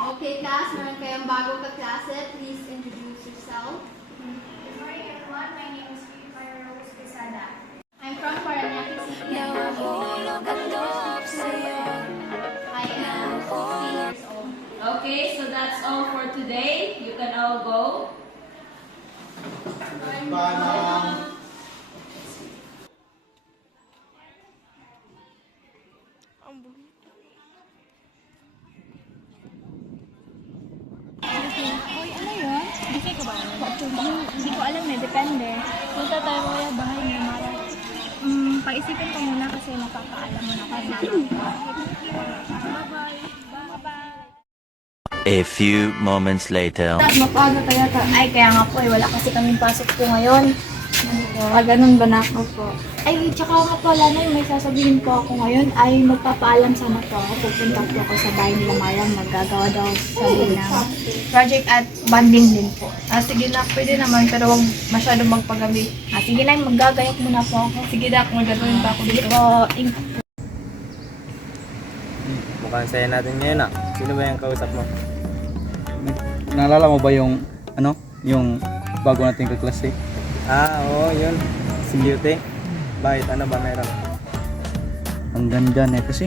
Okay, class, meron kayong bagong kaklase. Please introduce yourself. Good morning, everyone. My name is Fire Rose Quesada. I'm from Parañaque City. I am 16 years old. Okay, so that's all for today. You can all go. Hoy, ano yun? Hindi ko ba alam? Hindi ko alam eh, depende. Punta tayo mamaya bahay ni Mara. Pag-isipin ko muna kasi mapapaalam mo na kasi. Bye-bye. Bye-bye. A few moments later. Mapaga kaya ka. Ay, kaya nga po eh. Wala kasi kaming pasok po ngayon. Ganun ba na ako po? Ay, tsaka nga pala na may sasabihin po ako ngayon ay magpapaalam sana po ako. Pupunta po ako sa bahay nila Mayang. Maggagawa daw sa ng project at banding din po. Sige na, pwede naman, pero huwag masyadong magpagabi. Sige na, maggagayok muna po ako. Sige na, kung magagawin pa ako Sige dito. po, ingat po. Mukhang saya natin ngayon ah. Sino ba yung kausap mo? Naalala mo ba yung yung bago nating kaklase? Oo, yun. Si Beauty. Bakit? Ano ba meron? Ang ganda na kasi.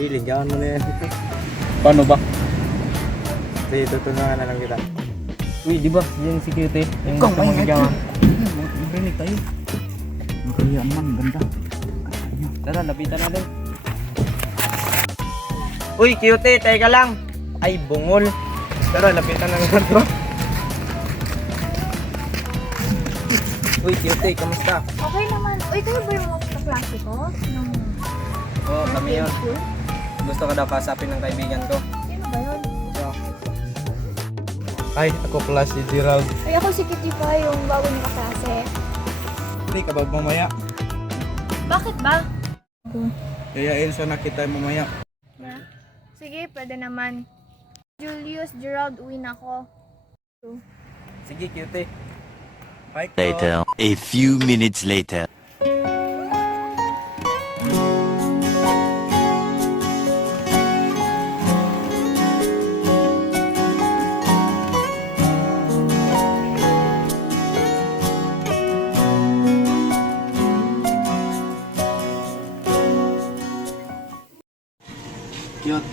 Ligawan mo na yan. Paano ba? Sige, tutulungan na lang kita. Uy, di ba? Yung si Cutie. Yung gusto mong ligawan. Marinig tayo. Ang kayaan man, ganda. Tara, lapitan natin. Uy, Cutie, teka lang. Ay, bungol. Tara, lapitan na lang bro. Uy, Cutie, kamusta? Okay naman. Uy, kayo ba yung mga kaklase ko? Oo, kami yun. Gusto ka daw kasapin ng kaibigan ko. Sino ba yun? Ay, ako pala si Gerald. Ay, ako si Kitty pa, yung bago ng kaklase. Hindi ka ba mamaya? Bakit ba? Yayain sana kita mamaya. Sige, pwede naman. Julius, Gerald, uwi na ako. Sige, Cutie. Bye, Later. A few minutes later. Cute.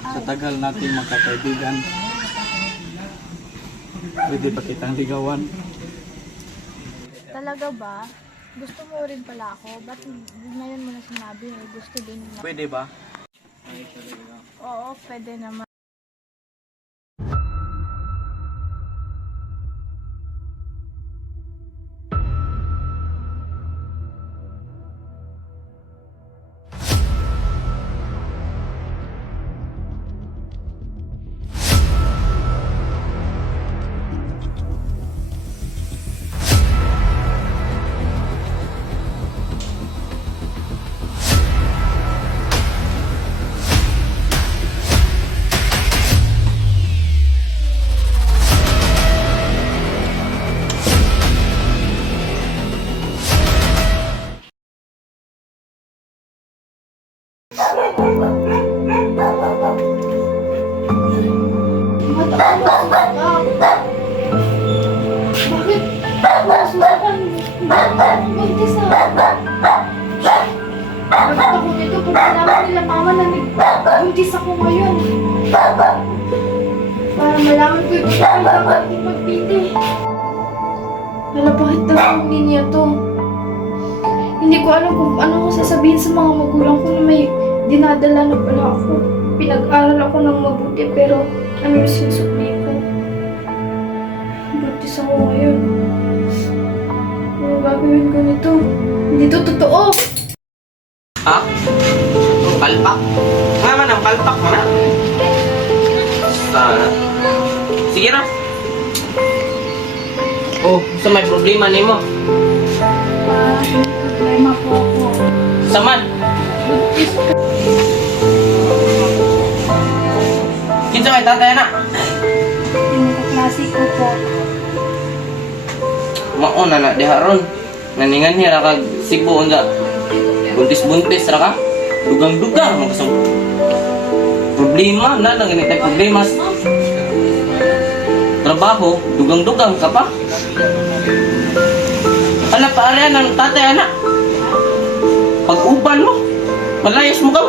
Sa tagal nating magkakaibigan. Pwede ba kitang ligawan? Talaga ba? Gusto mo rin pala ako? Ba't ngayon mo na sinabi eh? Gusto din na. Pwede ba? Oo, pwede naman. Bakit? Nasusukan. Buntis na. Bakit ako dito? Pag nalaman nila mama na buntis ako ngayon. Para malaman ko ito sa kailangan ko magpiti. Hala, bakit daw hindi niya to? Hindi ko alam kung ano ko sasabihin sa mga magulang ko na may dinadala na pala ako. Pinag-aral ako ng mabuti pero ano yung sinusukli ko? Buntis ako ngayon. Ano gagawin ko nito? Hindi to totoo! Ha? Palpak? Nga man ang palpak mo na. Sana. Sige na. Oh, so may problema ni mo. May problema po ako. Saman. Buntis ka. Kinsa kay tatay na? Yung kaklase ko po. Mauna na diharon. Naningan niya kag Cebu unsa. Buntis-buntis ra ka. Dugang-dugang mo kasang problema na lang ganito problema. Trabaho, dugang-dugang ka pa. Anak pa ariyan ng tatay anak. Pag-uban mo, malayas mo ka.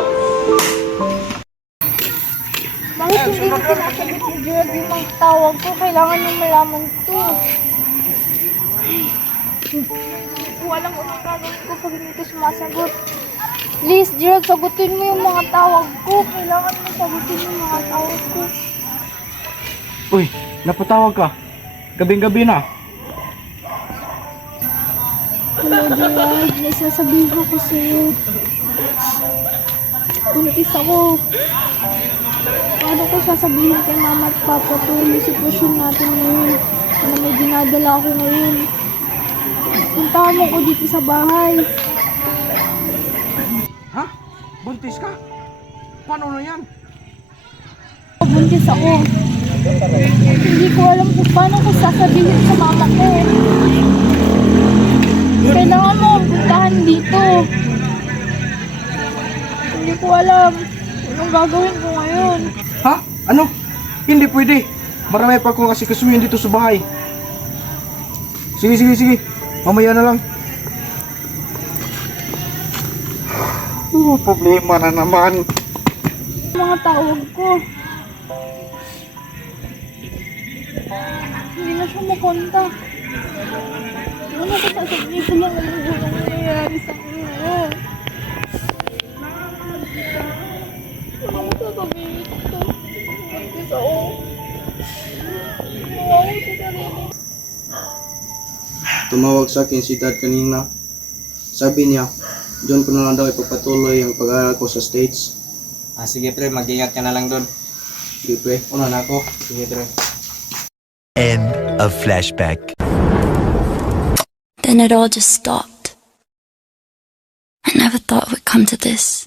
Bakit hindi mo sinasagot ni Gerald yung mga tawag ko? Kailangan niyong malaman to. Hindi ko alam kung anong gagawin ko pag hindi ko sumasagot. Please, Gerald, sagutin mo yung mga tawag ko. Kailangan mo sagutin yung mga tawag ko. Uy, napatawag ka. Gabing-gabi na. Hello, Gerald. May sasabihin ako sa'yo. Buntis ako. Paano ko sasabihin kay mama at papa to yung sitwasyon natin ngayon? Na may dinadala ako ngayon. Puntahan mo ko dito sa bahay. Ha? Buntis ka? Paano na yan? Buntis ako. Hindi ko alam kung paano ko sasabihin sa mama ko. Kailangan mo akong puntahan dito. Hindi ko alam anong gagawin ko ngayon. Ha? Ano? Hindi pwede. Marami pa akong asikasuhin dito sa bahay. Sige. Mamaya na lang. Problema na naman. Mga tawag ko. Hindi na siya makonta. Ano ko sasabihin ko lang ano yung nangyayari sa kanya. Ano ko sasabihin ko? Buntis ako. Nawawa sa sarili. Tumawag sa akin si Dad kanina. Sabi niya, doon ko na lang daw ipagpatuloy ang pag-aaral ko sa States. Sige pre, mag-ingat ka na lang doon. Sige pre, una na ako. Sige pre. End of flashback. Then it all just stopped. I never thought it would come to this.